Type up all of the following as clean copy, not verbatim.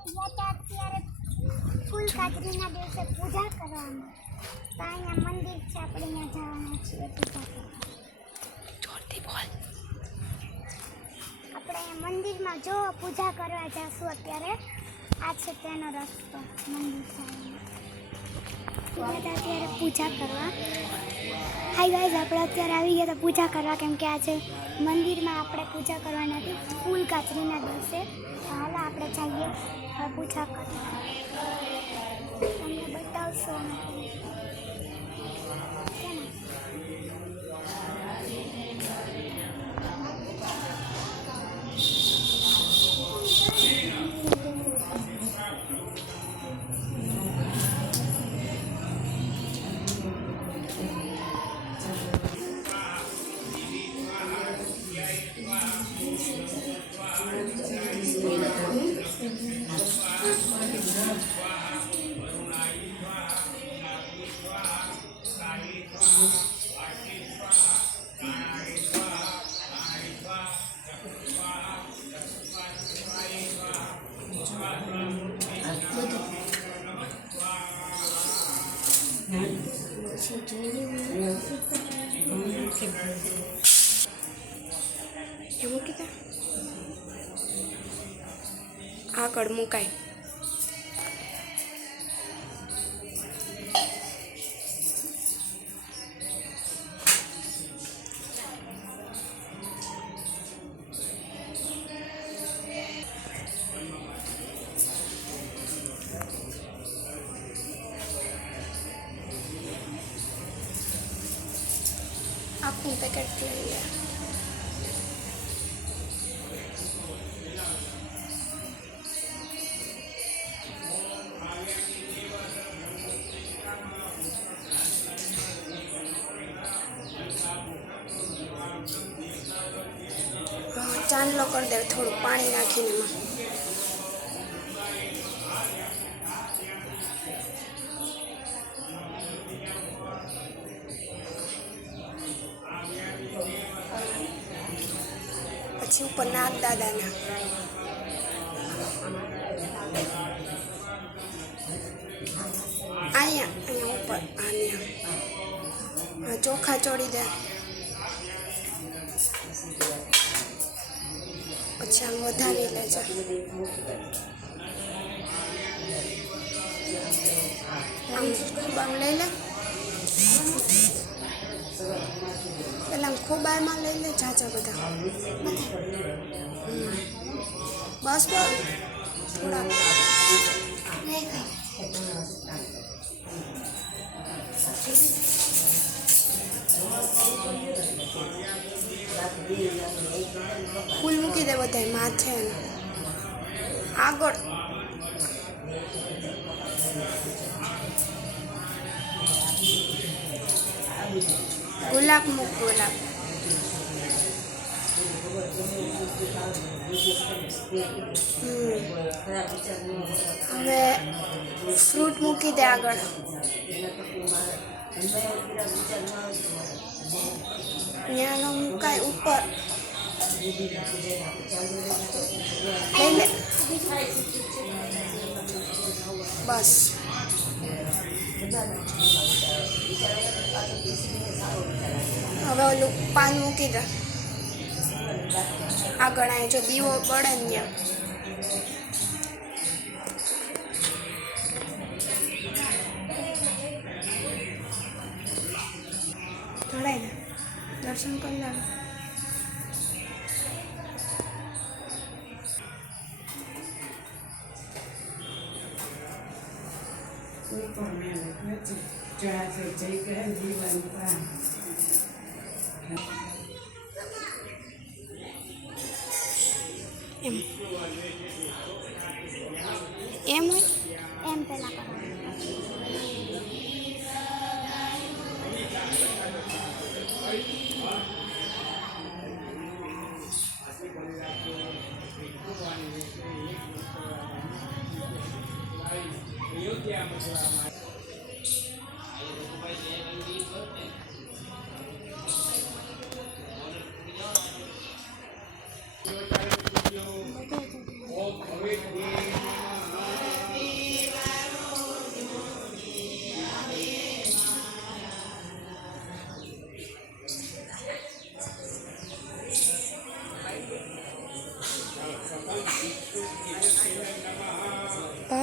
અત્યારે ફૂલ કાજરીના દિવસે પૂજા કરવાની. તો અહીંયા મંદિર છે, આપણે ત્યાં જવાના છીએ પૂજા કરવા. જોરથી બોલ. આપણે મંદિરમાં જો પૂજા કરવા જઈશું અત્યારે. આ છે તેનો રસ્તો મંદિર સાઈડમાં. અત્યારે પૂજા કરવા. હાય ગાઈઝ, આપણે અત્યારે આવી ગયા હતા પૂજા કરવા, કેમ કે આજે મંદિરમાં આપણે પૂજા કરવાની હતી ફૂલ કાચરીના દિવસે. હાલ આપણે જઈએ પૂજા કરવા. તમને બતાવશો આગળ મુકાય. આખું પેકેટ લઈ ગયા. ચાંદલો કરી દે, થોડું પાણી નાખીને એમાં. પછી ઉપર નાગ દાદાના અહીંયા ઉપર આને ચોખા ચોડી દે. પછી આમ વધાવી લેજો. આમ લઈ લે. પેલા ખૂબ આમાં લઈ લે ઝાઝા બધા. બસ બસ થોડા ફૂલ મૂકી દે બધા માથે આગળ. ગુલાબ મૂક, ગુલાબ. હવે ફ્રૂટ મૂકી દે આગળ. ત્યાંનો મુકાય ઉપર. લઈ લે બસ. હવે ઓલું પાન મૂકી દે આગળ. અહીં જો દીવો પડે ને ત્યાં ઢળાય ને દર્શન કરી લે. એમ હોય એમ પેલા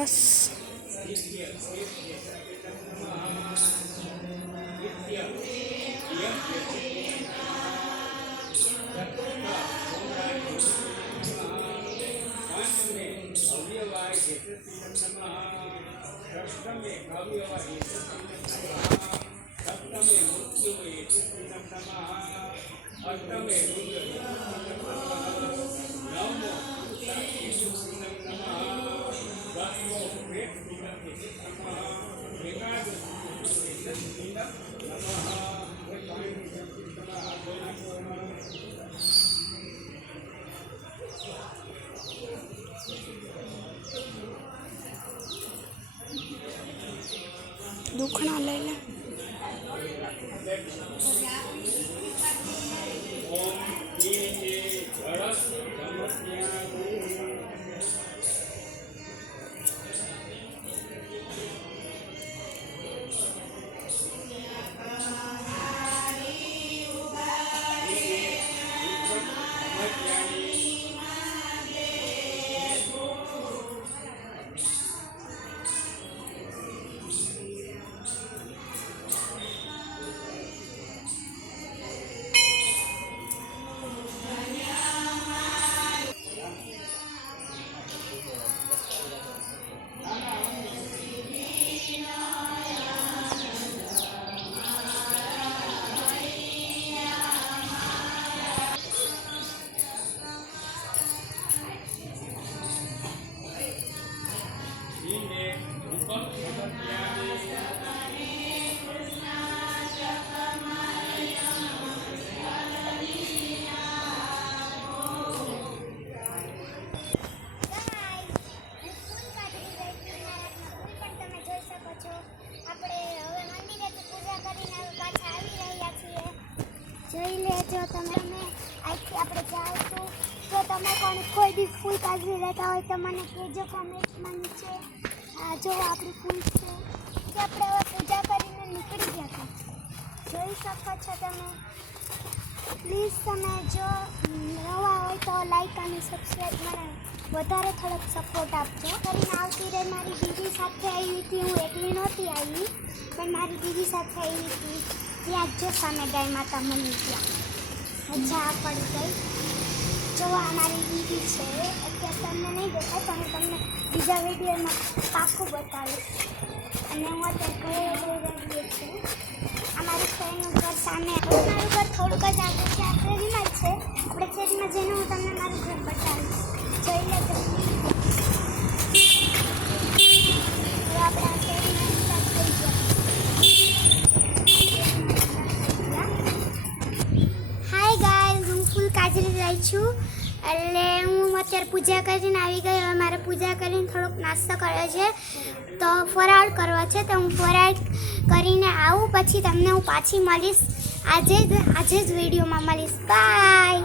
બસ દુખણા લઈ લે જોઈ લેજો તમે અહીંથી આપણે જાઉં જો તમે કોઈ બી ફૂલ કાઢી લેતા હોય તો મને કહેજો કોમેન્ટમાં નીચે. જો આપણી ફૂલ છે કે આપણે હવે પૂજા કરીને નીકળી ગયા જોઈ શકો છો તમે. પ્લીઝ તમે જો નવા હોય તો લાઈક અને સબસ્ક્રાઈબ મને વધારે થોડોક સપોર્ટ આપજો. કરીને આવતી રહે મારી દીદી સાથે આવી હતી, હું એકલી નહોતી આવી પણ મારી દીદી સાથે આવી હતી. ત્યાં જો સામે ગાય માતા મંદિર ત્યાં મજા પડી ગઈ. જો આ મારી દીદી છે, અત્યારે તમને નહીં દેખાય પણ હું તમને બીજા વિડીયોમાં પાકું બતાવીશ. અને હું અત્યારે ઘરે રહી છું. અમારી ફ્રેન્ડનું ઘર સામે, મારું ઘર થોડુંક જ આગળ છે, આપણે વિમાન છે. આપણે શેરીમાં જઈને હું તમને મારું ઘર બતાવીશ. જોઈ લેજો. આપણે આ શેરીમાં સ્ટાર્ટ થઈ ગયા. હાય ગાઈઝ, હું ફૂલ કાજરી રહી છું. એટલે હું અત્યારે પૂજા કરીને આવી ગઈ. હવે મારે પૂજા કરીને થોડોક નાસ્તો કર્યો છે તો ફરાળ કરવો છે, તો હું ફરાળ કરીને આવું પછી તમને હું પાછી મળીશ. આજે જ વિડીયોમાં મળીશ. બાય.